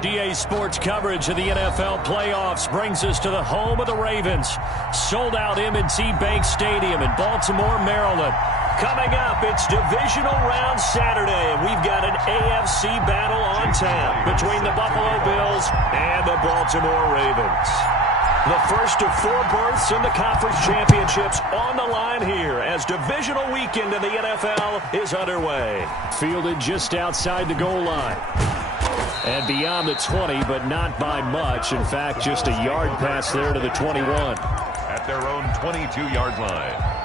DA Sports coverage of the NFL playoffs brings us to the home of the Ravens. Sold out M&T Bank Stadium in Baltimore, Maryland. Coming up, it's divisional round Saturday, and we've got an AFC battle on tap between the Buffalo Bills and the Baltimore Ravens. The first of 4 berths in the conference championships on the line here as divisional weekend in the NFL is underway. Fielded just outside the goal line. And beyond the 20, but not by much. In fact, just a yard pass there to the 21. At their own 22-yard line.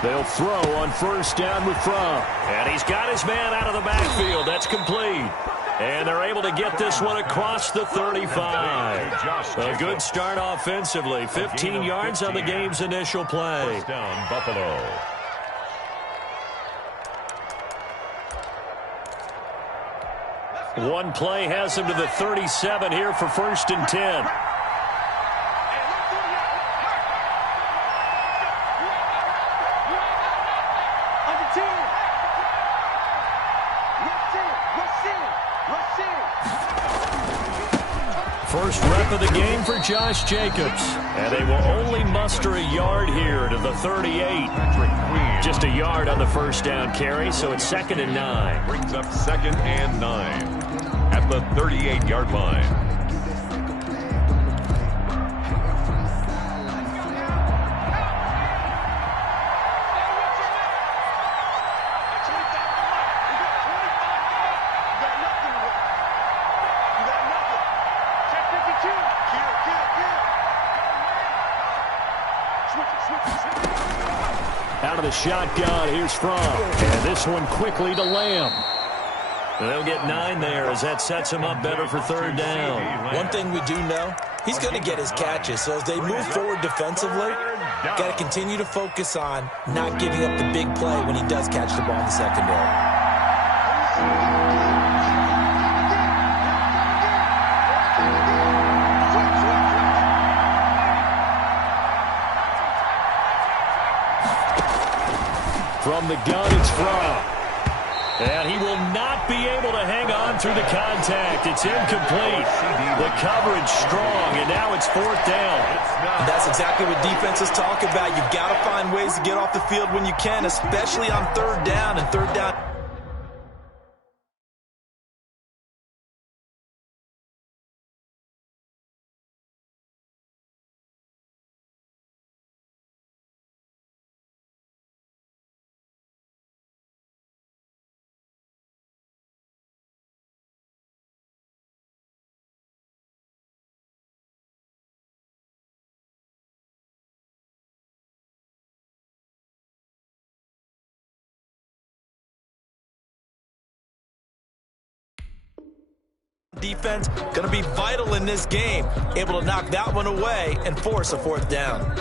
They'll throw on first down with Fromm. And he's got his man out of the backfield. That's complete. And they're able to get this one across the 35. A good start offensively. 15 yards on the game's initial play. First down, Buffalo. One play has him to the 37 here for first and 10. First rep of the game for Josh Jacobs. And they will only muster a yard here to the 38. Just a yard on the first down carry, so it's 2nd and 9. Brings up 2nd and 9 at the 38-yard line. Out of the shotgun, here's Fromm. And this one quickly to Lamb. They'll get 9 there as that sets him up better for 3rd down. One thing we do know, he's going to get his catches. So as they move forward defensively, got to continue to focus on not giving up the big play when he does catch the ball in the secondary. From the gun, it's Fromm. And he will not be able to hang on through the contact. It's incomplete. The coverage strong, and now it's 4th down. And that's exactly what defenses talk about. You've got to find ways to get off the field when you can, especially on 3rd down and 3rd down. Defense going to be vital in this game, able to knock that one away and force a 4th down.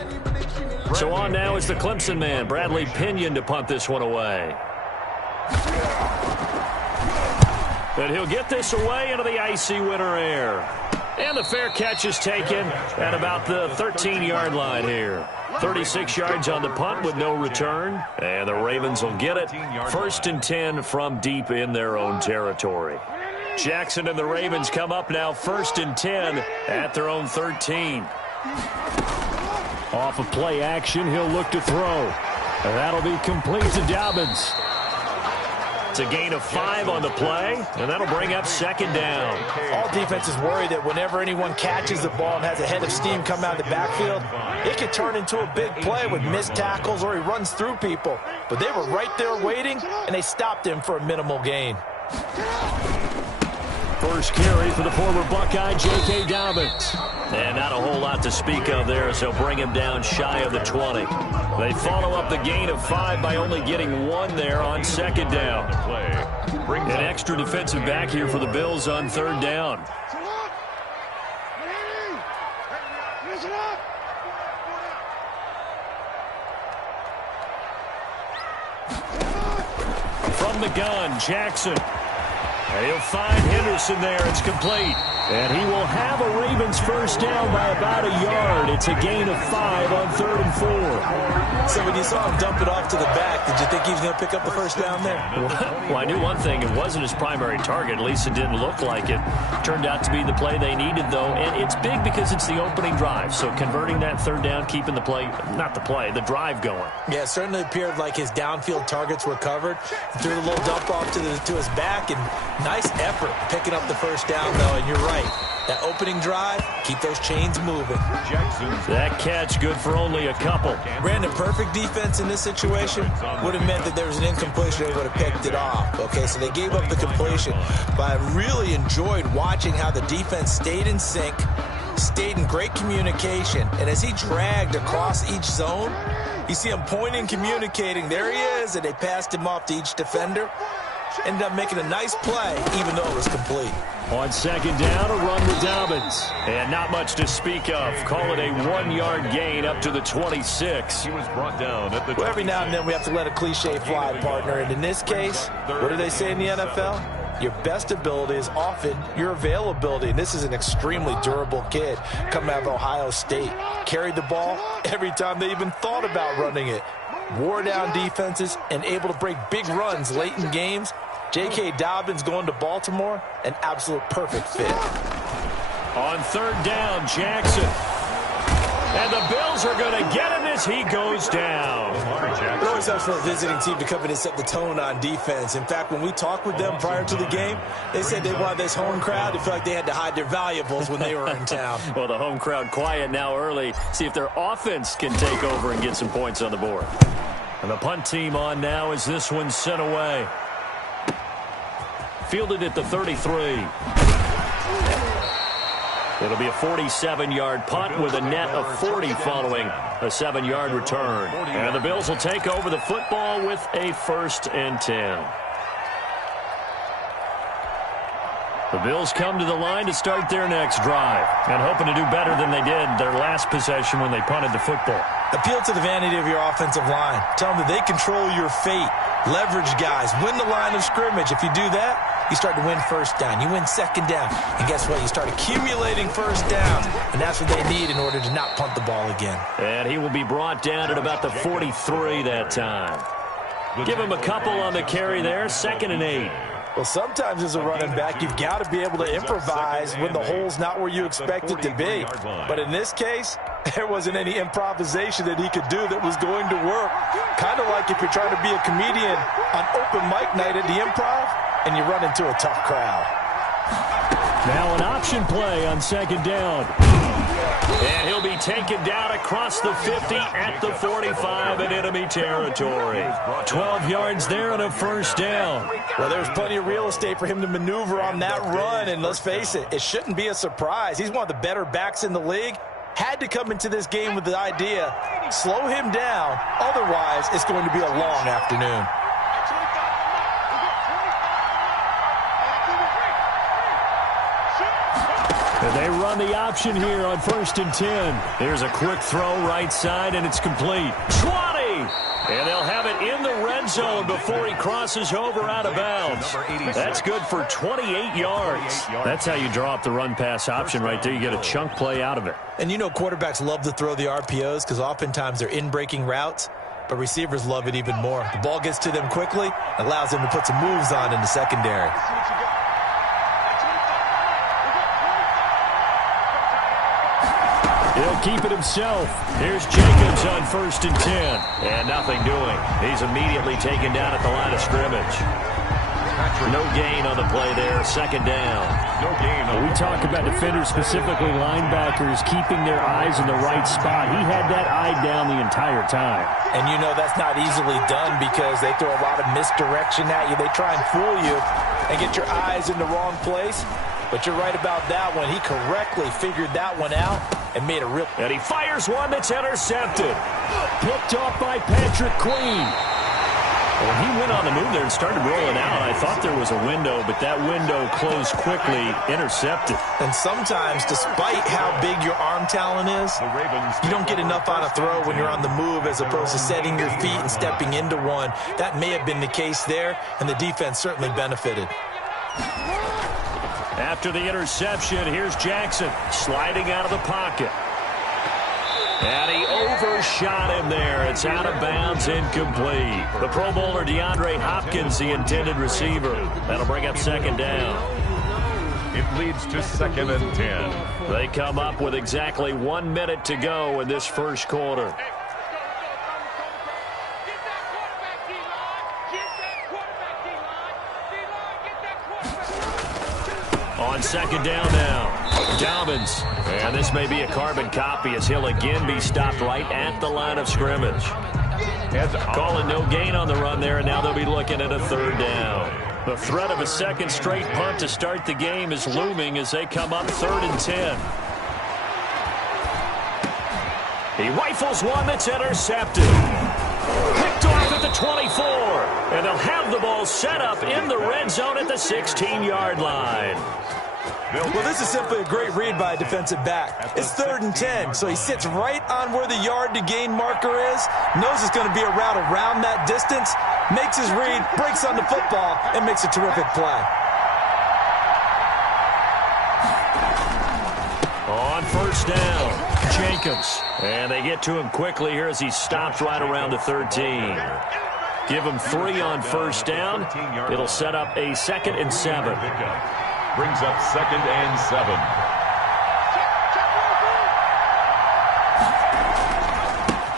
So on now is the Clemson man, Bradley Pinion, to punt this one away. And he'll get this away into the icy winter air. And the fair catch is taken at about the 13-yard line here. 36 yards on the punt with no return. And the Ravens will get it. 1st and 10 from deep in their own territory. Jackson and the Ravens come up now 1st and 10 at their own 13. Off of play action, he'll look to throw. And that'll be complete to Dobbins. It's a gain of 5 on the play, and that'll bring up 2nd down. All defenses worry that whenever anyone catches the ball and has a head of steam come out of the backfield, it could turn into a big play with missed tackles or he runs through people. But they were right there waiting, and they stopped him for a minimal gain. First carry for the former Buckeye, J.K. Dobbins. And not a whole lot to speak of there, so bring him down shy of the 20. They follow up the gain of 5 by only getting 1 there on 2nd down. brings An extra defensive back here for the Bills on third down. From the gun, Jackson. And he'll find Henderson there. It's complete. And he will have a Ravens first down by about a yard. It's a gain of 5 on 3rd and 4. So when you saw him dump it off to the back, did you think he was going to pick up the first down there? Well, I knew one thing. It wasn't his primary target. At least it didn't look like it. Turned out to be the play they needed, though. And it's big because it's the opening drive. So converting that third down, keeping the play, not the play, the drive going. Yeah, it certainly appeared like his downfield targets were covered. He threw a little dump off to his back, and nice effort picking up the first down, though. And you're right. That opening drive, keep those chains moving. That catch good for only a couple. Brandon, perfect defense in this situation would have meant that there was an incompletion. They would have picked it off. Okay, so they gave up the completion. But I really enjoyed watching how the defense stayed in sync, stayed in great communication. And as he dragged across each zone, you see him pointing, communicating. There he is, and they passed him off to each defender. Ended up making a nice play, even though it was complete. On second down, a run with Dobbins. And not much to speak of. Call it a 1-yard gain up to the 26. He was brought down at the Well, every now and then we have to let a cliche fly, partner. And in this case, what do they say in the NFL? Your best ability is often your availability. And this is an extremely durable kid coming out of Ohio State. Carried the ball every time they even thought about running it. Wore down defenses and able to break big runs late in games. J.K. Dobbins going to Baltimore, an absolute perfect fit. On third down, Jackson. And the Bills are going to get him as he goes down. It always helps for a visiting team to come in and set the tone on defense. In fact, when we talked with them prior to the game, they said they wanted this home crowd to feel like they had to hide their valuables when they were in town. Well, the home crowd quiet now early. See if their offense can take over and get some points on the board. And the punt team on now as this one's sent away. Fielded at the 33. It'll be a 47-yard punt with a net of 40 following a 7-yard return. And the Bills will take over the football with a 1st and 10. The Bills come to the line to start their next drive and hoping to do better than they did their last possession when they punted the football. Appeal to the vanity of your offensive line. Tell them that they control your fate. Leverage guys. Win the line of scrimmage. If you do that, you start to win first down. You win second down. And guess what? You start accumulating first downs. And that's what they need in order to not punt the ball again. And he will be brought down at about the 43 that time. Give him a couple on the carry there. 2nd and 8. Well, sometimes as a running back, you've got to be able to improvise when the hole's not where you expect it to be. But in this case, there wasn't any improvisation that he could do that was going to work. Kind of like if you're trying to be a comedian on open mic night at the Improv and you run into a tough crowd. Now an option play on 2nd down. And he'll be taken down across the 50 at the 45 in enemy territory. 12 yards there and a 1st down. Well, there's plenty of real estate for him to maneuver on that run. And let's face it, it shouldn't be a surprise. He's one of the better backs in the league. Had to come into this game with the idea, slow him down. Otherwise, it's going to be a long afternoon. And they run the option here on 1st and 10. Here's a quick throw right side, and it's complete. 20! And they'll have it in the red zone before he crosses over out of bounds. That's good for 28 yards. That's how you draw up the run-pass option right there. You get a chunk play out of it. And you know quarterbacks love to throw the RPOs because oftentimes they're in-breaking routes, but receivers love it even more. The ball gets to them quickly, allows them to put some moves on in the secondary. He'll keep it himself. Here's Jacobs on 1st and 10. And nothing doing. He's immediately taken down at the line of scrimmage. No gain on the play there. 2nd down. No gain. We talk about defenders, specifically linebackers, keeping their eyes in the right spot. He had that eye down the entire time. And you know that's not easily done because they throw a lot of misdirection at you. They try and fool you and get your eyes in the wrong place. But you're right about that one. He correctly figured that one out and made a real... And he fires one that's intercepted. Picked off by Patrick Queen. When he went on the move there and started rolling out, I thought there was a window, but that window closed quickly, intercepted. And sometimes, despite how big your arm talent is, you don't get enough on a throw when you're on the move as opposed to setting your feet and stepping into one. That may have been the case there, and the defense certainly benefited. After the interception, here's Jackson sliding out of the pocket. And he overshot him there. It's out of bounds, incomplete. The Pro Bowler DeAndre Hopkins, the intended receiver. That'll bring up second down. It leads to 2nd and 10. They come up with exactly 1 minute to go in this first quarter. On second down now, Dobbins. And this may be a carbon copy as he'll again be stopped right at the line of scrimmage. Calling no gain on the run there, and now they'll be looking at a 3rd down. The threat of a second straight punt to start the game is looming as they come up 3rd and 10. He rifles one that's intercepted. Picked off at the 24. And they'll have the ball set up in the red zone at the 16-yard line. Well, this is simply a great read by a defensive back. It's 3rd and 10, so he sits right on where the yard-to-gain marker is, knows it's going to be a route around that distance, makes his read, breaks on the football, and makes a terrific play. On 1st down, Jacobs. And they get to him quickly here as he stops right around the 13. Give him 3 on 1st down. It'll set up a 2nd and 7. Brings up 2nd and 7.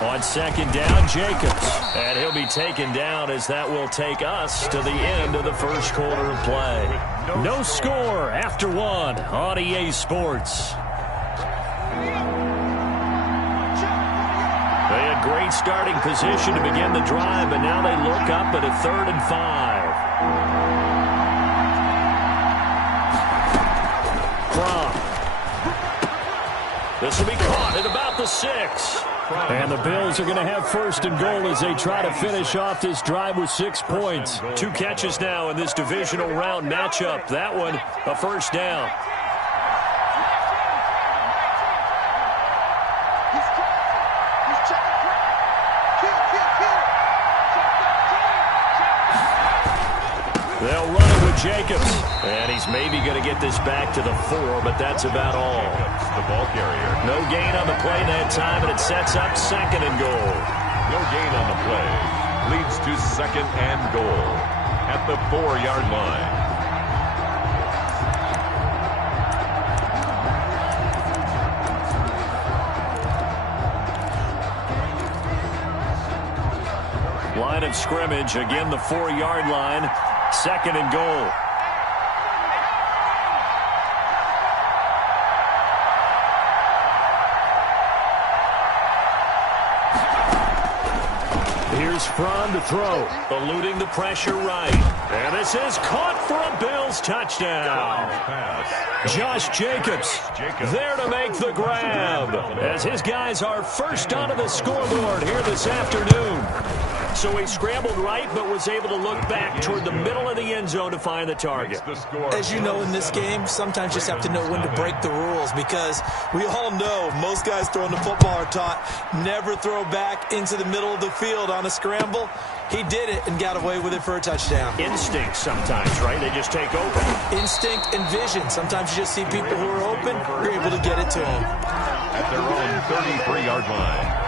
On 2nd down, Jacobs. And he'll be taken down as that will take us to the end of the first quarter of play. No score after 1 on EA Sports. They had great starting position to begin the drive, but now they look up at a 3rd and 5. This will be caught at about the 6. And the Bills are going to have 1st and goal as they try to finish off this drive with 6 points. 2 catches now in this divisional round matchup. That one, a 1st down. They'll run it with Jacobs. And he's maybe going to get this back to the 4, but that's about all. The ball carrier. No gain on the play that time, and it sets up 2nd and goal. No gain on the play. Leads to 2nd and goal at the 4-yard line. Line of scrimmage, again the 4-yard line. 2nd and goal. Here's Fromm to throw, eluding the pressure right. And this is caught for a Bills touchdown. Josh Jacobs there to make the grab as his guys are first onto the scoreboard here this afternoon. So he scrambled right, but was able to look back toward the middle of the end zone to find the target. As you know, in this game, sometimes you just have to know when to break the rules, because we all know most guys throwing the football are taught never throw back into the middle of the field on a scramble. He did it and got away with it for a touchdown. Instinct sometimes, right? They just take over. Instinct and vision. Sometimes you just see people who are open, you're able to get it to them. At their own 33-yard line.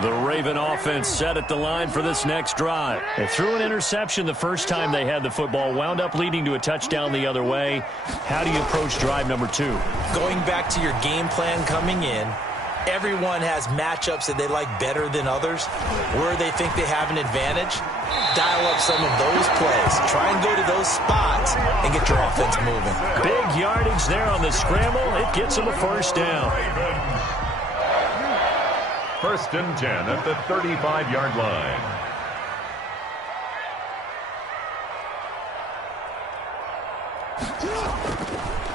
The Raven offense set at the line for this next drive. They threw an interception the first time they had the football, wound up leading to a touchdown the other way. How do you approach drive number 2? Going back to your game plan coming in, everyone has matchups that they like better than others, where they think they have an advantage. Dial up some of those plays. Try and go to those spots and get your offense moving. Big yardage there on the scramble. It gets them a 1st down. 1st and 10 at the 35-yard line.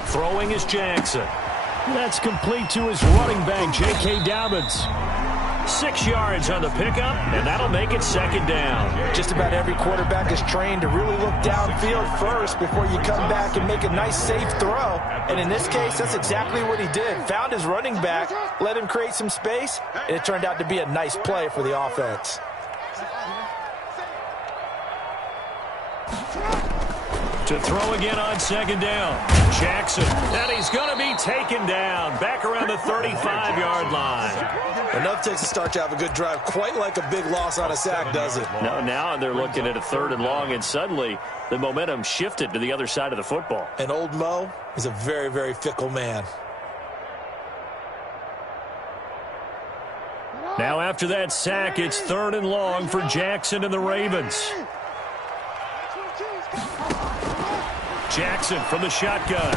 Throwing is Jackson. That's complete to his running back, J.K. Dobbins. 6 yards on the pickup, and that'll make it second down. Just about every quarterback is trained to really look downfield first before you come back and make a nice, safe throw. And in this case, that's exactly what he did. Found his running back, let him create some space, and it turned out to be a nice play for the offense. To throw again on second down. Jackson, and he's going to be taken down back around the 35-yard line. Enough takes to start to have a good drive, quite like a big loss on a sack, does it? No, now they're looking at a 3rd and long, and suddenly the momentum shifted to the other side of the football. And old Mo is a very, very fickle man. Now after that sack, it's 3rd and long for Jackson and the Ravens. Jackson from the shotgun.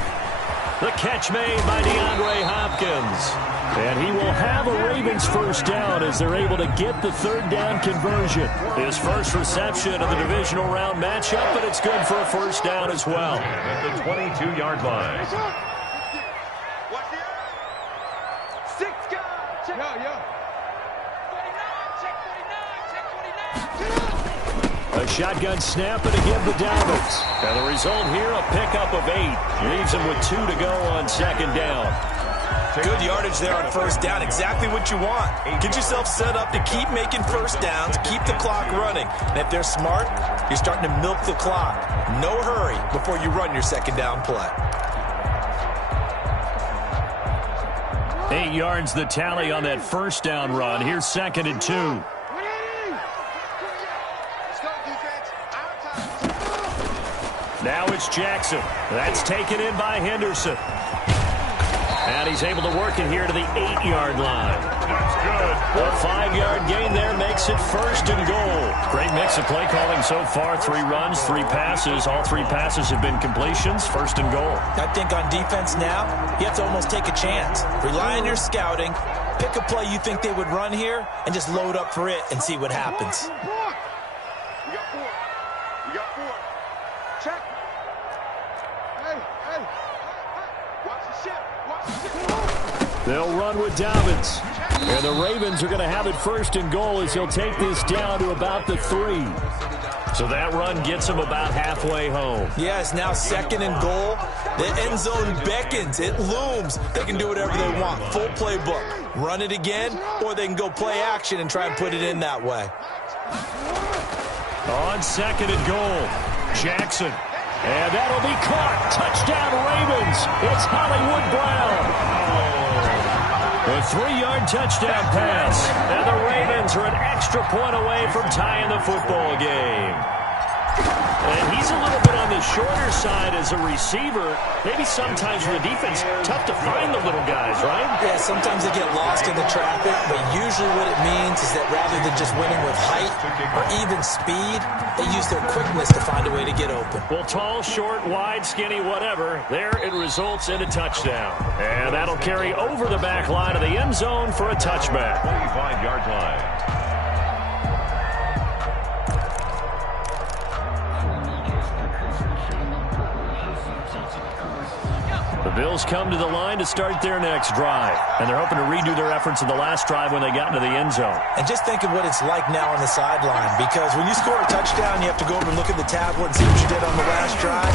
The catch made by DeAndre Hopkins. And he will have a Ravens first down as they're able to get the 3rd down conversion. His first reception of the divisional round matchup, but it's good for a first down as well. At the 22-yard line. A shotgun snap and again to Dobbins. And the result here, a pickup of 8. Leaves him with 2 to go on second down. Good yardage there on first down. Exactly what you want. Get yourself set up to keep making first downs, keep the clock running. And if they're smart, you're starting to milk the clock. No hurry before you run your second down play. 8 yards the tally on that first down run. Here's 2nd and 2. Now it's Jackson. That's taken in by Henderson. And he's able to work it here to the 8-yard line. That's good. A 5-yard gain there makes it 1st and goal. Great mix of play calling so far. 3 runs, 3 passes. All 3 passes have been completions. 1st and goal. I think on defense now, you have to almost take a chance. Rely on your scouting. Pick a play you think they would run here and just load up for it and see what happens. They'll run with Dobbins. And the Ravens are going to have it 1st and goal as he'll take this down to about the 3. So that run gets him about halfway home. Yeah, it's now 2nd and goal. The end zone beckons. It looms. They can do whatever they want. Full playbook. Run it again, or they can go play action and try and put it in that way. On 2nd and goal, Jackson. And that'll be caught. Touchdown Ravens. It's Hollywood Brown. A 3-yard touchdown pass. And the Ravens are an extra point away from tying the football game. And he's a little bit on the shorter side as a receiver. Maybe sometimes for the defense, tough to find the little guys, right? Yeah, sometimes they get lost in the traffic, but usually what it means is that rather than just winning with height or even speed, they use their quickness to find a way to get open. Well, tall, short, wide, skinny, whatever, there it results in a touchdown. And that'll carry over the back line of the end zone for a touchback. 25-yard line. The Bills come to the line to start their next drive. And they're hoping to redo their efforts in the last drive when they got into the end zone. And just think of what it's like now on the sideline. Because when you score a touchdown, you have to go over and look at the tablet and see what you did on the last drive.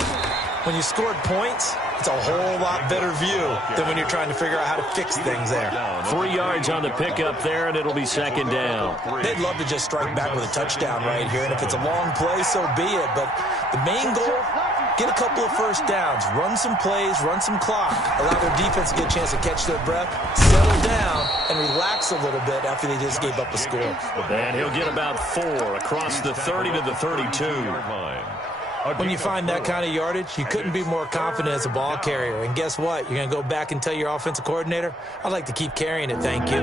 When you scored points, it's a whole lot better view than when you're trying to figure out how to fix things there. 3 yards on the pickup there, and it'll be 2nd down. They'd love to just strike back with a touchdown right here. And if it's a long play, so be it. But the main goal, get a couple of first downs, run some plays, run some clock, allow their defense to get a chance to catch their breath, settle down, and relax a little bit after they just gave up a score. And he'll get about 4 across the 30 to the 32. When you find that kind of yardage, you couldn't be more confident as a ball carrier. And guess what? You're going to go back and tell your offensive coordinator, I'd like to keep carrying it, thank you.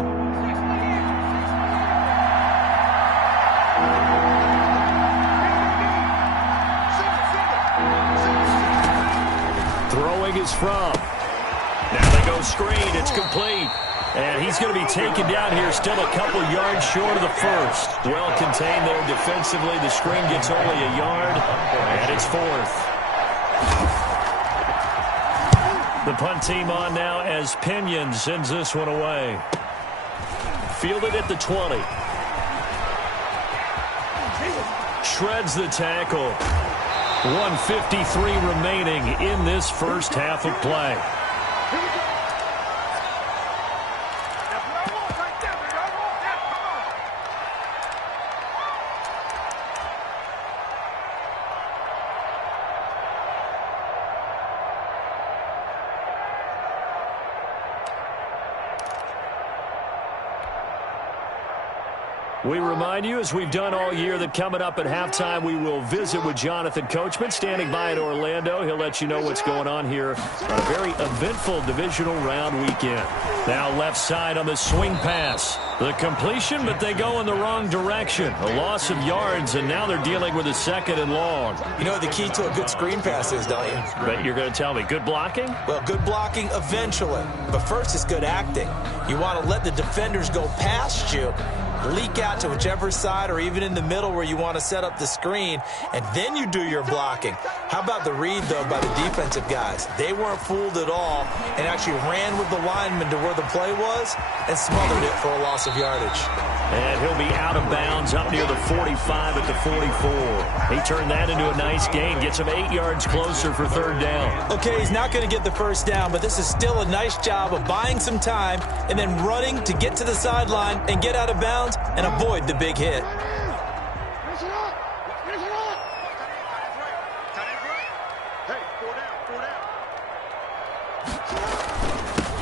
Throwing is from. Now they go screen. It's complete. And he's going to be taken down here, still a couple yards short of the first. Well contained there defensively. The screen gets only a yard, and it's 4th. The punt team on now as Pinion sends this one away. fielded at the 20. Shreds the tackle. 1:53 remaining in this first half of play. We remind you, as we've done all year, that coming up at halftime, we will visit with Jonathan Coachman, standing by in Orlando. He'll let you know what's going on here on a very eventful divisional round weekend. Now left side on the swing pass. The completion, but they go in the wrong direction. A loss of yards, and now they're dealing with a 2nd and long. You know what the key to a good screen pass is, don't you? But you're going to tell me, good blocking? Well, good blocking eventually. But first, it's good acting. You want to let the defenders go past you, leak out to whichever side or even in the middle where you want to set up the screen, and then you do your blocking. How about the read, though, by the defensive guys? They weren't fooled at all and actually ran with the lineman to where the play was and smothered it for a loss of yardage. And he'll be out of bounds up near the 45 at the 44. He turned that into a nice gain, gets him 8 yards closer for 3rd down. Okay, he's not going to get the first down, but this is still a nice job of buying some time and then running to get to the sideline and get out of bounds and avoid the big hit.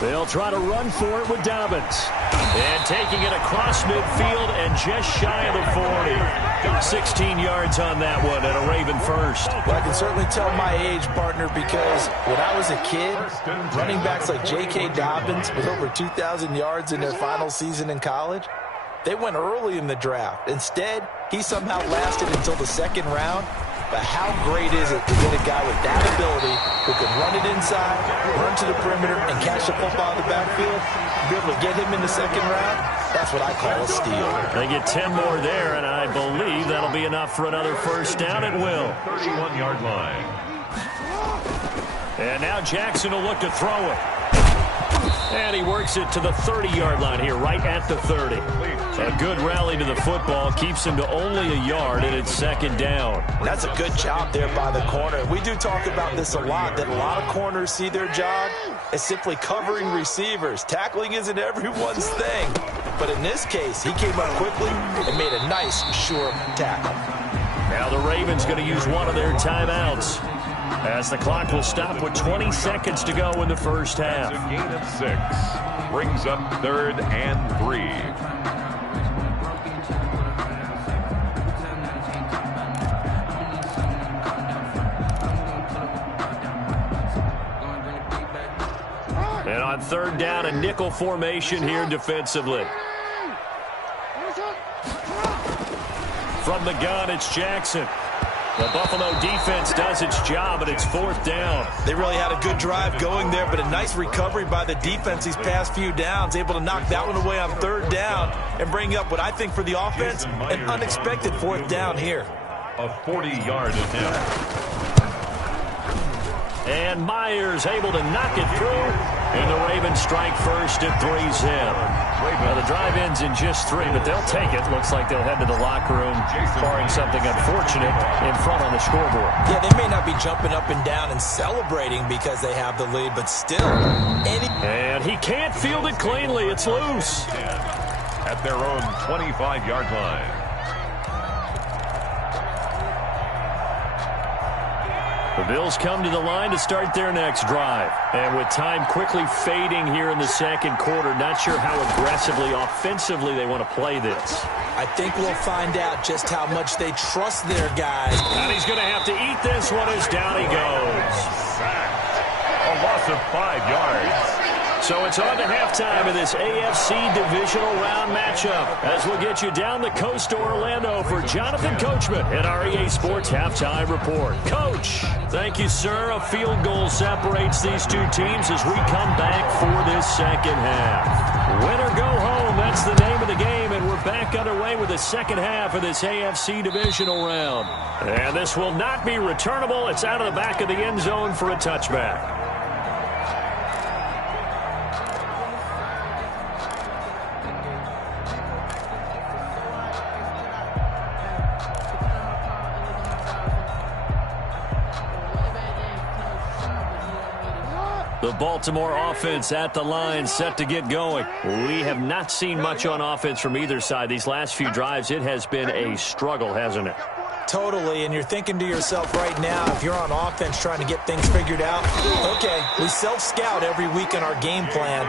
They'll try to run for it with Dobbins. And taking it across midfield and just shy of the 40. 16 yards on that one and a Raven first. Well, I can certainly tell my age, partner, because when I was a kid, running backs like J.K. Dobbins with over 2,000 yards in their final season in college, they went early in the draft. Instead, he somehow lasted until the 2nd round. But how great is it to get a guy with that ability who can run it inside, run to the perimeter, and catch the football in the backfield? Be able to get him in the 2nd round? That's what I call a steal. They get 10 more there, and I believe that'll be enough for another first down at will. 31-yard line. And now Jackson will look to throw it. And he works it to the 30-yard line here, right at the 30. A good rally to the football keeps him to only a yard, and it's 2nd down. That's a good job there by the corner. We do talk about this a lot, that a lot of corners see their job as simply covering receivers. Tackling isn't everyone's thing. But in this case, he came up quickly and made a nice, sure tackle. Now the Ravens going to use one of their timeouts, as the clock will stop with 20 seconds to go in the first half. A gain of 6. Brings up 3rd and 3. And on 3rd down, a nickel formation here defensively. From the gun, it's Jackson. The Buffalo defense does its job, and it's 4th down. They really had a good drive going there, but a nice recovery by the defense these past few downs, able to knock that one away on 3rd down and bring up what I think for the offense, an unexpected 4th down here. A 40-yard attempt. And Myers able to knock it through, and the Ravens strike first at 3-zip. Well, the drive ends in just 3, but they'll take it. Looks like they'll head to the locker room, barring something unfortunate in front on the scoreboard. Yeah, they may not be jumping up and down and celebrating because they have the lead, but still. And he can't field it cleanly. It's loose. At their own 25-yard line. The Bills come to the line to start their next drive. And with time quickly fading here in the 2nd quarter, not sure how aggressively, offensively they want to play this. I think we'll find out just how much they trust their guys. And he's going to have to eat this one as down he goes. A loss of 5 yards. So it's on to halftime of this AFC divisional round matchup, as we'll get you down the coast to Orlando for Jonathan Coachman at our EA Sports Halftime Report. Coach, thank you, sir. A field goal separates these two teams as we come back for this 2nd half. Win or go home, that's the name of the game, and we're back underway with the 2nd half of this AFC divisional round. And this will not be returnable. It's out of the back of the end zone for a touchback. The Baltimore offense at the line, set to get going. We have not seen much on offense from either side. These last few drives, it has been a struggle, hasn't it? Totally, and you're thinking to yourself right now, if you're on offense trying to get things figured out, okay, we self-scout every week in our game plan.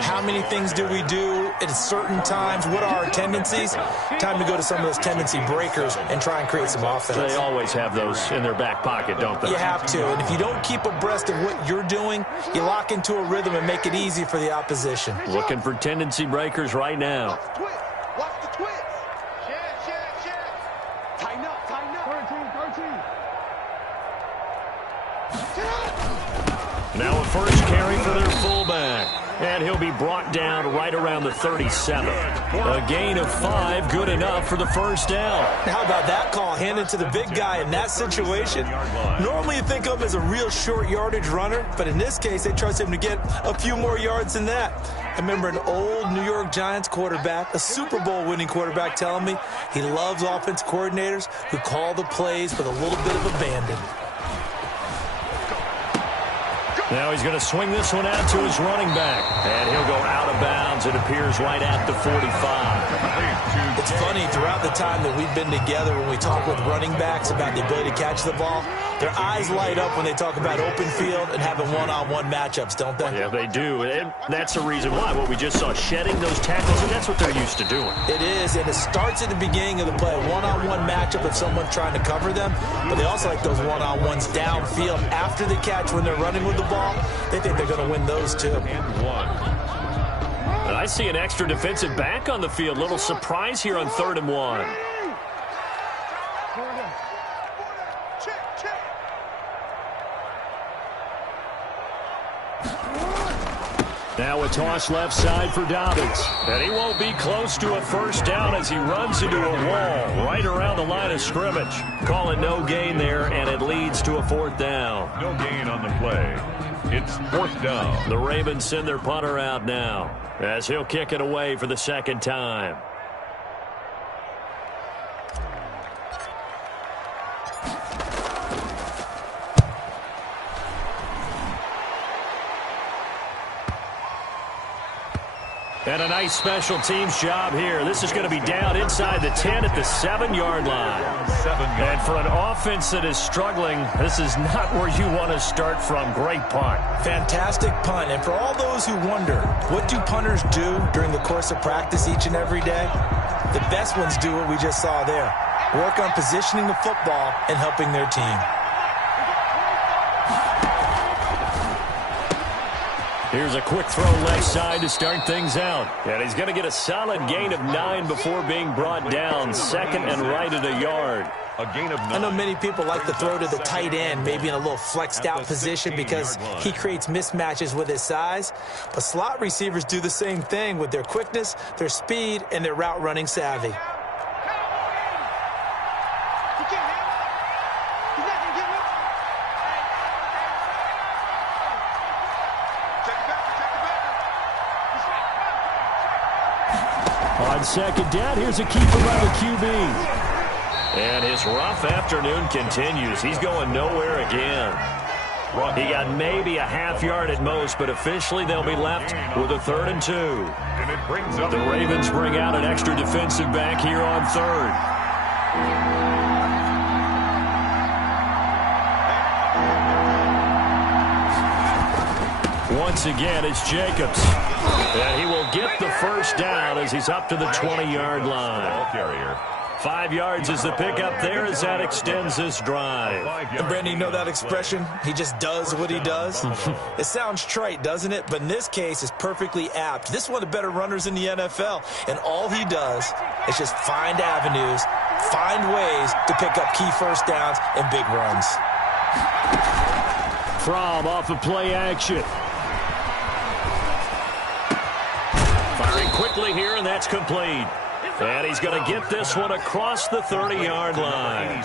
How many things do we do at certain times? What are our tendencies? Time to go to some of those tendency breakers and try and create some offense. They always have those in their back pocket, don't they? You have to, and if you don't keep abreast of what you're doing, you lock into a rhythm and make it easy for the opposition. Looking for tendency breakers right now. Now a first carry for their fullback. And he'll be brought down right around the 37. A gain of 5, good enough for the first down. How about that call handed to the big guy in that situation? Normally you think of him as a real short yardage runner, but in this case they trust him to get a few more yards than that. I remember an old New York Giants quarterback, a Super Bowl winning quarterback, telling me he loves offense coordinators who call the plays with a little bit of abandon. Now he's going to swing this one out to his running back. And he'll go out of bounds. It appears right at the 45. It's funny, throughout the time that we've been together, when we talk with running backs about the ability to catch the ball, their eyes light up when they talk about open field and having one-on-one matchups, don't they? Yeah, they do. And that's the reason why. What we just saw, shedding those tackles, and that's what they're used to doing. It is, and it starts at the beginning of the play. One-on-one matchup if someone's trying to cover them, but they also like those one-on-ones downfield after the catch when they're running with the ball. They think they're going to win those too. And I see an extra defensive back on the field. Little surprise here on 3rd and 1. Now a toss left side for Dobbins. And he won't be close to a first down as he runs into a wall right around the line of scrimmage. Call it no gain there, and it leads to a 4th down. No gain on the play. It's 4th down. The Ravens send their punter out now as he'll kick it away for the 2nd time. And a nice special teams job here. This is going to be down inside the 10 at the 7-yard line. And for an offense that is struggling, this is not where you want to start from. Great punt. Fantastic punt. And for all those who wonder, what do punters do during the course of practice each and every day? The best ones do what we just saw there. Work on positioning the football and helping their team. Here's a quick throw left side to start things out. And he's going to get a solid gain of 9 before being brought down. 2nd and right at a yard. A gain of 9. I know many people like to throw to the tight end, maybe in a little flexed out position because he creates mismatches with his size. But slot receivers do the same thing with their quickness, their speed, and their route running savvy. On 2nd down, here's a keeper by the QB. And his rough afternoon continues. He's going nowhere again. He got maybe a half yard at most, but officially they'll be left with a 3rd and 2. The Ravens bring out an extra defensive back here on 3rd. Once again, it's Jacobs. And he will get the first down as he's up to the 20-yard line. 5 yards is the pickup there as that extends this drive. And Brandon, you know that expression? He just does what he does? It sounds trite, doesn't it? But in this case, it's perfectly apt. This is one of the better runners in the NFL. And all he does is just find avenues, find ways to pick up key first downs and big runs. From off of play action. Firing quickly here, and that's complete. And he's going to get this one across the 30-yard line.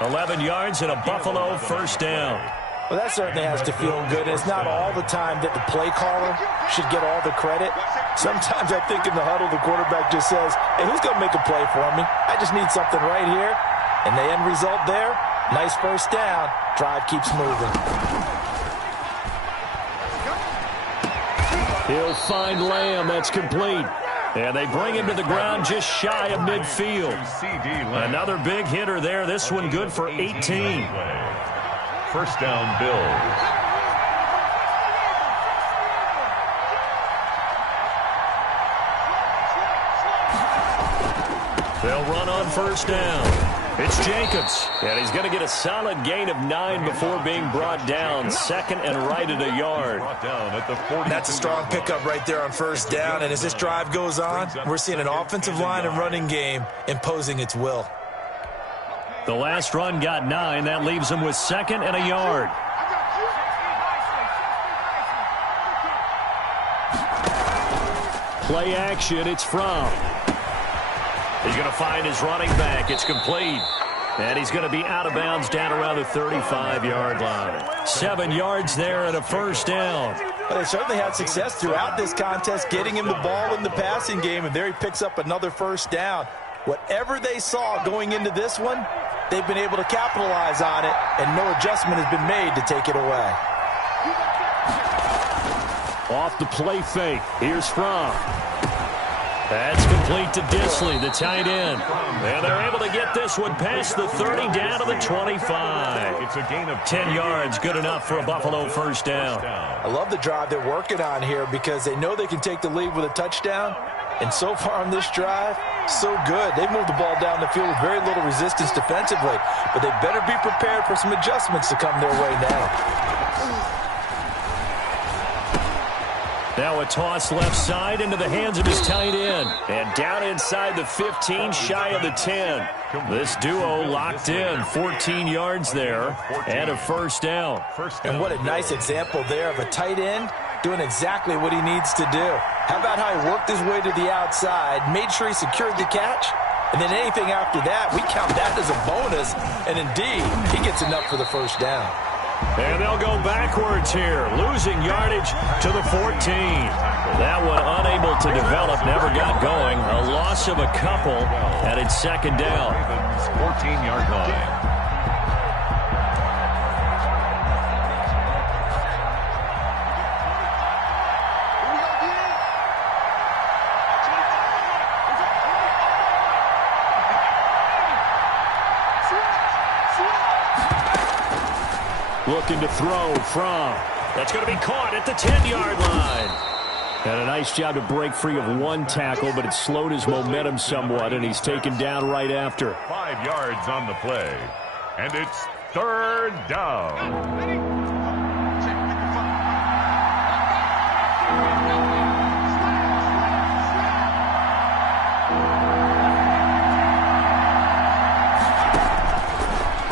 11 yards and a Buffalo first down. Well, that certainly has to feel good. It's not all the time that the play caller should get all the credit. Sometimes I think in the huddle, the quarterback just says, hey, who's going to make a play for me? I just need something right here. And the end result there, nice first down. Drive keeps moving. He'll find Lamb. That's complete. And they bring him to the ground just shy of midfield. Another big hitter there. This one good for 18. First down, Bills. They'll run on first down. It's Jacobs, and he's going to get a solid gain of 9 before being brought down. Second and right at a yard. That's a strong pickup right there on first down, and as this drive goes on, we're seeing an offensive line and running game imposing its will. The last run got 9. That leaves him with second and a yard. Play action, it's Fromm. He's going to find his running back. It's complete. And he's going to be out of bounds down around the 35-yard line. 7 yards there and a first down. But they certainly had success throughout this contest, getting him the ball in the passing game, and there he picks up another first down. Whatever they saw going into this one, they've been able to capitalize on it, and no adjustment has been made to take it away. Off the play fake. Here's Fromm. That's complete to Disley, the tight end. And they're able to get this one past the 30 down to the 25. It's a gain of 10 yards, good enough for a Buffalo first down. I love the drive they're working on here because they know they can take the lead with a touchdown. And so far on this drive, so good. They've moved the ball down the field with very little resistance defensively. But they better be prepared for some adjustments to come their way now. Now a toss left side into the hands of his tight end. And down inside the 15, shy of the 10. This duo locked in. 14 yards there and a first down. And what a nice example there of a tight end doing exactly what he needs to do. How about how he worked his way to the outside, made sure he secured the catch, and then anything after that, we count that as a bonus. And indeed, he gets enough for the first down. And they'll go backwards here, losing yardage to the 14. That one unable to develop, never got going. A loss of a couple at its second down. 14-yard line. Looking to throw from. That's going to be caught at the 10-yard line. Had a nice job to break free of one tackle, but it slowed his momentum somewhat, and he's taken down right after. 5 yards on the play, and it's third down.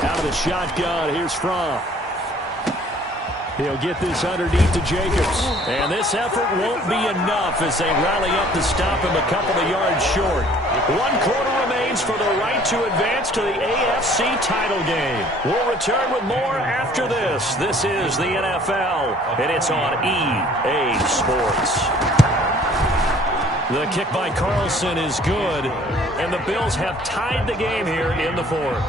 Out of the shotgun, here's Fromm. He'll get this underneath to Jacobs. And this effort won't be enough as they rally up to stop him a couple of yards short. 1 quarter remains for the right to advance to the AFC title game. We'll return with more after this. This is the NFL, and it's on EA Sports. The kick by Carlson is good, and the Bills have tied the game here in the fourth.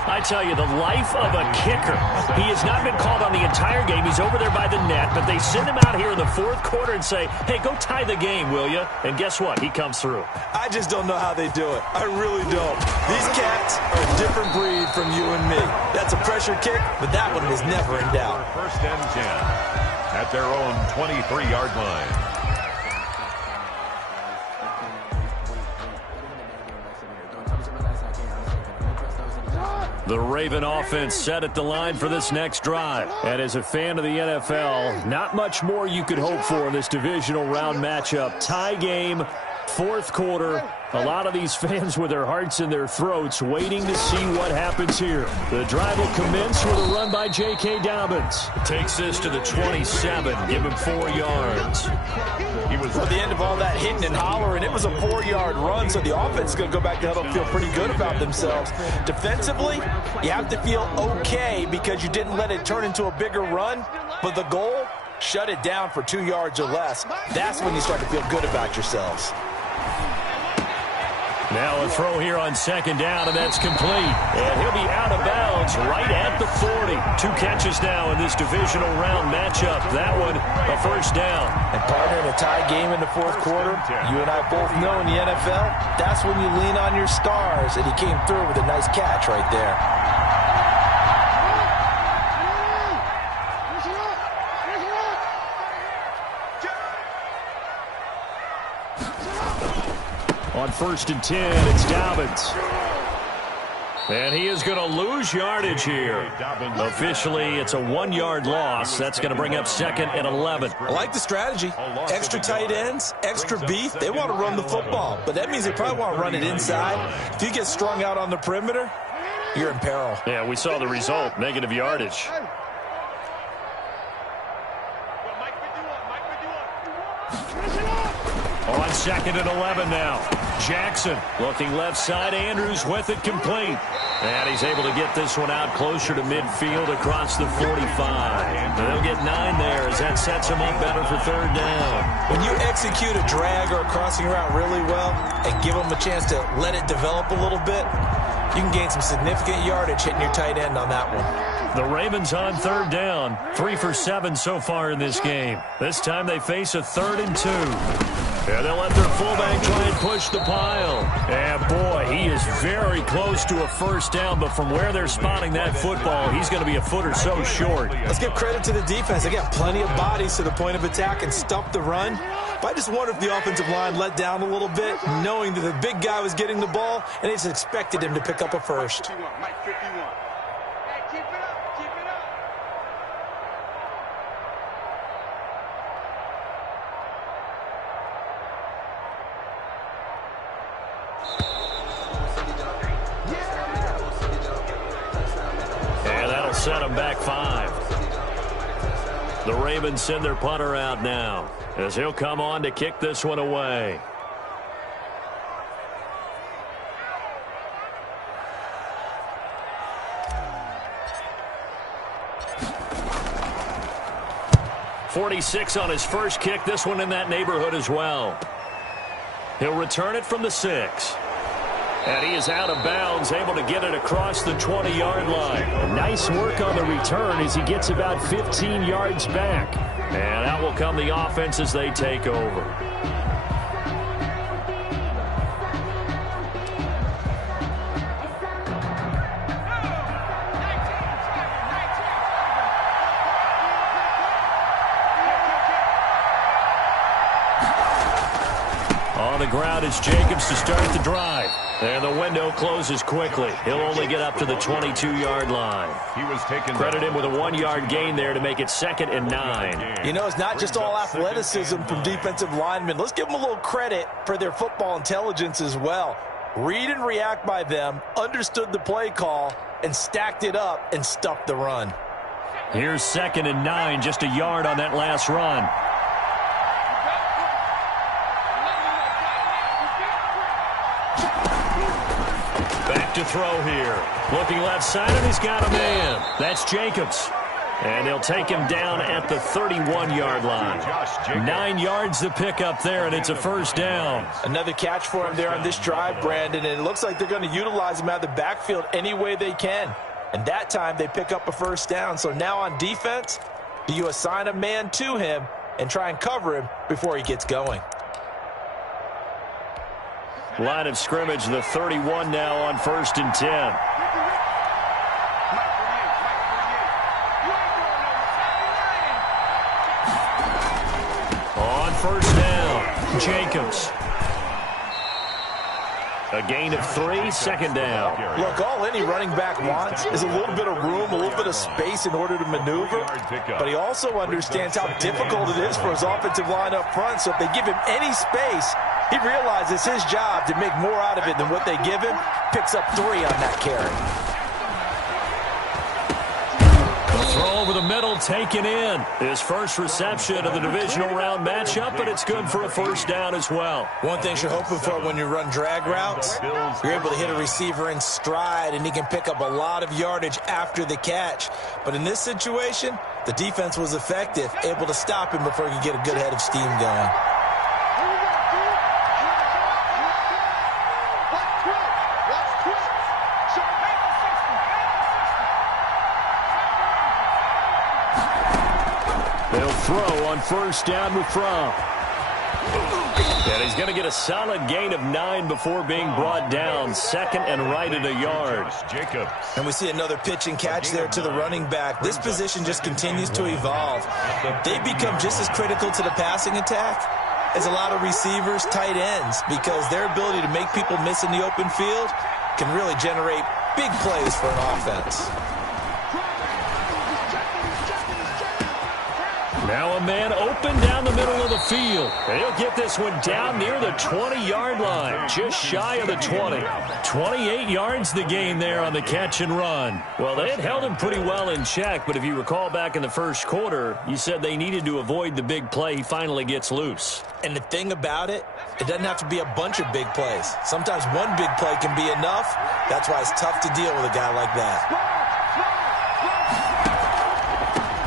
I tell you, the life of a kicker. He has not been called on the entire game. He's over there by the net, but they send him out here in the fourth quarter and say, hey, go tie the game, will you? And guess what? He comes through. I just don't know how they do it. I really don't. These cats are a different breed from you and me. That's a pressure kick, but that one was never in doubt. First and 10 at their own 23-yard line. The Raven offense set at the line for this next drive. And as a fan of the NFL, not much more you could hope for in this divisional round matchup. Tie game, fourth quarter. A lot of these fans with their hearts in their throats waiting to see what happens here. The drive will commence with a run by J.K. Dobbins. Takes this to the 27, give him 4 yards. He was at the end of all that hitting and hollering. It was a 4-yard run, so the offense is going to go back to huddle and feel pretty good about themselves. Defensively, you have to feel okay because you didn't let it turn into a bigger run. But the goal, shut it down for 2 yards or less. That's when you start to feel good about yourselves. Now a throw here on second down, and that's complete. And he'll be out of bounds right at the 40. 2 catches now in this divisional round matchup. That one, a first down. And partner, in a tie game in the fourth quarter, you and I both know in the NFL, that's when you lean on your stars, and he came through with a nice catch right there. On 1st and 10, it's Dobbins. And he is going to lose yardage here. Officially, it's a 1-yard loss. That's going to bring up 2nd and 11. I like the strategy. Extra tight ends, extra beef. They want to run the football, but that means they probably want to run it inside. If you get strung out on the perimeter, you're in peril. Yeah, we saw the result, negative yardage. On 2nd and 11 now. Jackson looking left side. Andrews with it, complete. And he's able to get this one out closer to midfield across the 45. And they'll get 9 there as that sets him up better for 3rd down. When you execute a drag or a crossing route really well and give them a chance to let it develop a little bit, you can gain some significant yardage hitting your tight end on that one. The Ravens on 3rd down. 3 for 7 so far in this game. This time they face a 3rd and 2. And they'll let their fullback try and push the pile. And, boy, he is very close to a first down, but from where they're spotting that football, he's going to be a foot or so short. Let's give credit to the defense. They got plenty of bodies to the point of attack and stuff the run. But I just wonder if the offensive line let down a little bit, knowing that the big guy was getting the ball, and they just expected him to pick up a first. Set him back 5. The Ravens send their punter out now as he'll come on to kick this one away. .46 on his first kick. This one in that neighborhood as well. He'll return it from the 6. And he is out of bounds, able to get it across the 20-yard line. Nice work on the return as he gets about 15 yards back. And out will come the offense as they take over. On the ground is Jacobs to start the drive. And the window closes quickly. He'll only get up to the 22-yard line. Credit him with a 1-yard gain there to make it 2nd and 9. You know, it's not just all athleticism from defensive linemen. Let's give them a little credit for their football intelligence as well. Read and react by them, understood the play call, and stacked it up and stuffed the run. Here's 2nd and 9, just a yard on that last run. Back to throw here. Looking left side, and he's got a man. That's Jacobs. And they'll take him down at the 31-yard line. 9 yards to pick up there, and it's a first down. Another catch for him there on this drive, Brandon, and it looks like they're going to utilize him out of the backfield any way they can. And that time they pick up a first down. So now on defense, do you assign a man to him and try and cover him before he gets going? Line of scrimmage, the 31 now on 1st and 10. On 1st down, Jacobs. A gain of 3, 2nd down. Look, all any running back wants is a little bit of room, a little bit of space in order to maneuver. But he also understands how difficult it is for his offensive line up front. So if they give him any space, he realizes his job to make more out of it than what they give him. Picks up 3 on that carry. The throw over the middle, taken in. His first reception of the divisional round matchup, but it's good for a first down as well. One thing you're hoping for when you run drag routes, you're able to hit a receiver in stride, and he can pick up a lot of yardage after the catch. But in this situation, the defense was effective, able to stop him before he could get a good head of steam going. They'll throw on first down with Fromm. And he's going to get a solid gain of 9 before being brought down. Second and right at a yard. And we see another pitch and catch there to the running back. This position just continues to evolve. They become just as critical to the passing attack as a lot of receivers, tight ends, because their ability to make people miss in the open field can really generate big plays for an offense. Now a man open down the middle of the field. He'll get this one down near the 20-yard line, just shy of the 20. 28 yards the gain there on the catch and run. Well, they had held him pretty well in check, but if you recall back in the first quarter, you said they needed to avoid the big play. He finally gets loose. And the thing about it, it doesn't have to be a bunch of big plays. Sometimes one big play can be enough. That's why it's tough to deal with a guy like that.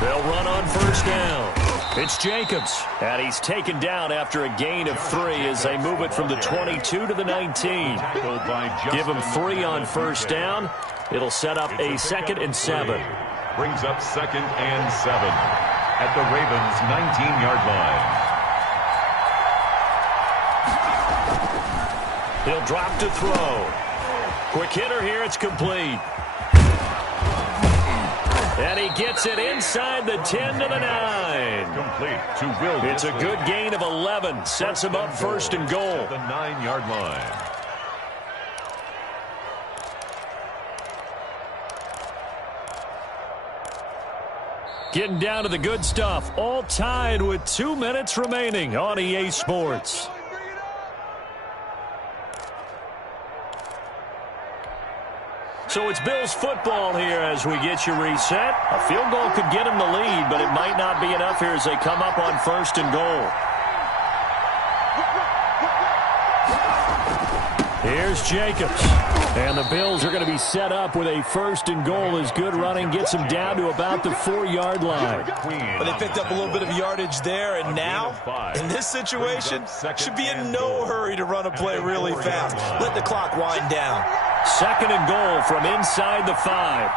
They'll run on first down. It's Jacobs, and he's taken down after a gain of 3 as they move it from the 22 to the 19. Give him 3 on first down. It'll set up a 2nd and 7. Brings up 2nd and 7 at the Ravens' 19-yard line. He'll drop to throw. Quick hitter here, it's complete. And he gets it inside the 10 to the 9. Complete to Will. It's a good gain of 11. Sets him up first and goal. At the 9-yard line. Getting down to the good stuff. All tied with 2 minutes remaining on EA Sports. So it's Bills football here as we get you reset. A field goal could get them the lead, but it might not be enough here as they come up on first and goal. Here's Jacobs. And the Bills are going to be set up with a first and goal as good running gets them down to about the 4-yard line. But they picked up a little bit of yardage there, and now, in this situation, should be in no hurry to run a play really fast. Let the clock wind down. 2nd and goal from inside the 5.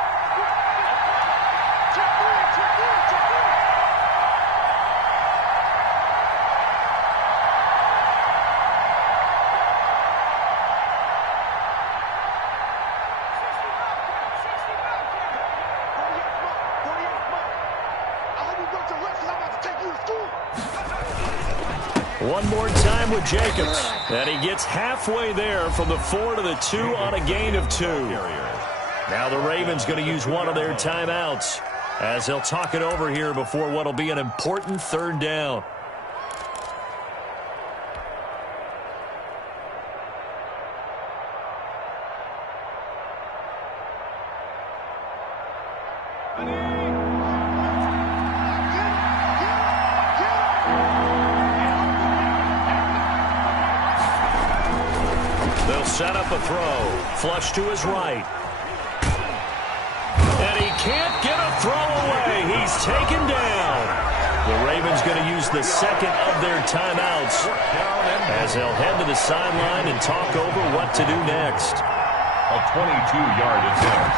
One more time with Jacobs. And he gets halfway there from the 4 to the 2 on a gain of 2. Now the Ravens going to use one of their timeouts as they'll talk it over here before what will be an important 3rd down. Set up a throw. Flush to his right. And he can't get a throw away. He's taken down. The Ravens going to use the 2nd of their timeouts as they'll head to the sideline and talk over what to do next. A 22-yard attempt.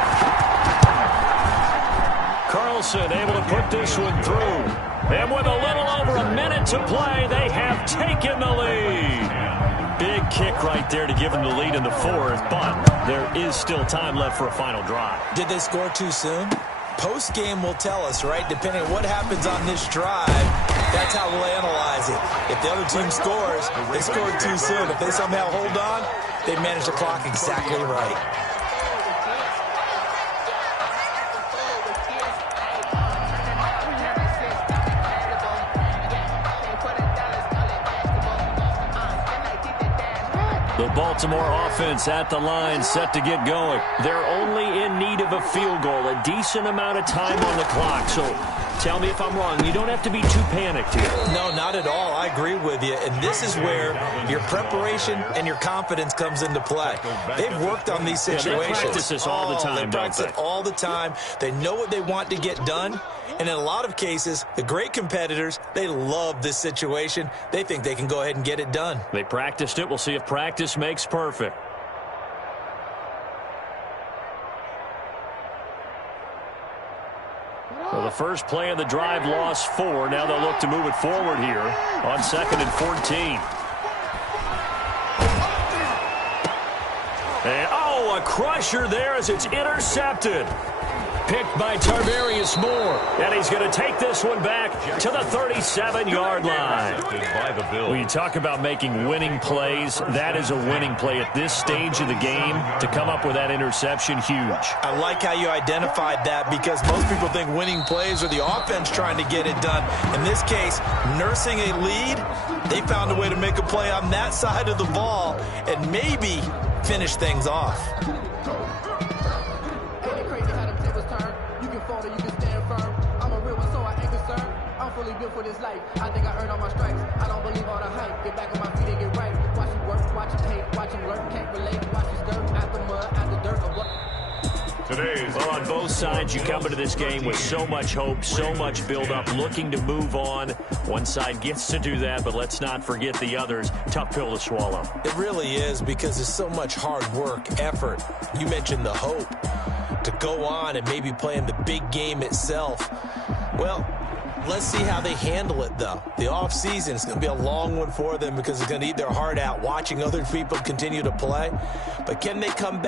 Carlson able to put this one through. And with a little over a minute to play, they have taken the lead. Big kick right there to give them the lead in the 4th, but there is still time left for a final drive. Did they score too soon? Post-game will tell us, right? Depending on what happens on this drive, that's how we'll analyze it. If the other team scores, they scored too soon. If they somehow hold on, they manage the clock exactly right. The Baltimore offense at the line, set to get going. They're only in need of a field goal, a decent amount of time on the clock. So tell me if I'm wrong. You don't have to be too panicked here. No, not at all. I agree with you. And this is where your preparation and your confidence comes into play. They've worked on these situations. They practice this all the time, They practice it all the time. They know what they want to get done. And in a lot of cases, the great competitors, they love this situation. They think they can go ahead and get it done. They practiced it. We'll see if practice makes perfect. Well, the first play of the drive lost 4. Now they'll look to move it forward here on 2nd and 14. And, a crusher there as it's intercepted. Picked by Tarvarius Moore. And he's going to take this one back to the 37-yard line. When you talk about making winning plays, that is a winning play at this stage of the game. To come up with that interception, huge. I like how you identified that, because most people think winning plays are the offense trying to get it done. In this case, nursing a lead, they found a way to make a play on that side of the ball and maybe finish things off. For this life, I think I earned all my stripes. I don't believe all the hype. Get back on my feet and get right. Watch him work, watch him hate, watch him lurk. Can't relate, watch his dirt, out the mud, out the dirt. Well, on both sides, you come into this game with so much hope, so much build-up, looking to move on. One side gets to do that, but let's not forget the others. Tough pill to swallow. It really is, because there's so much hard work, effort. You mentioned the hope to go on and maybe play in the big game itself. Well, let's see how they handle it, though. The offseason is going to be a long one for them, because it's going to eat their heart out watching other people continue to play. But can they come back?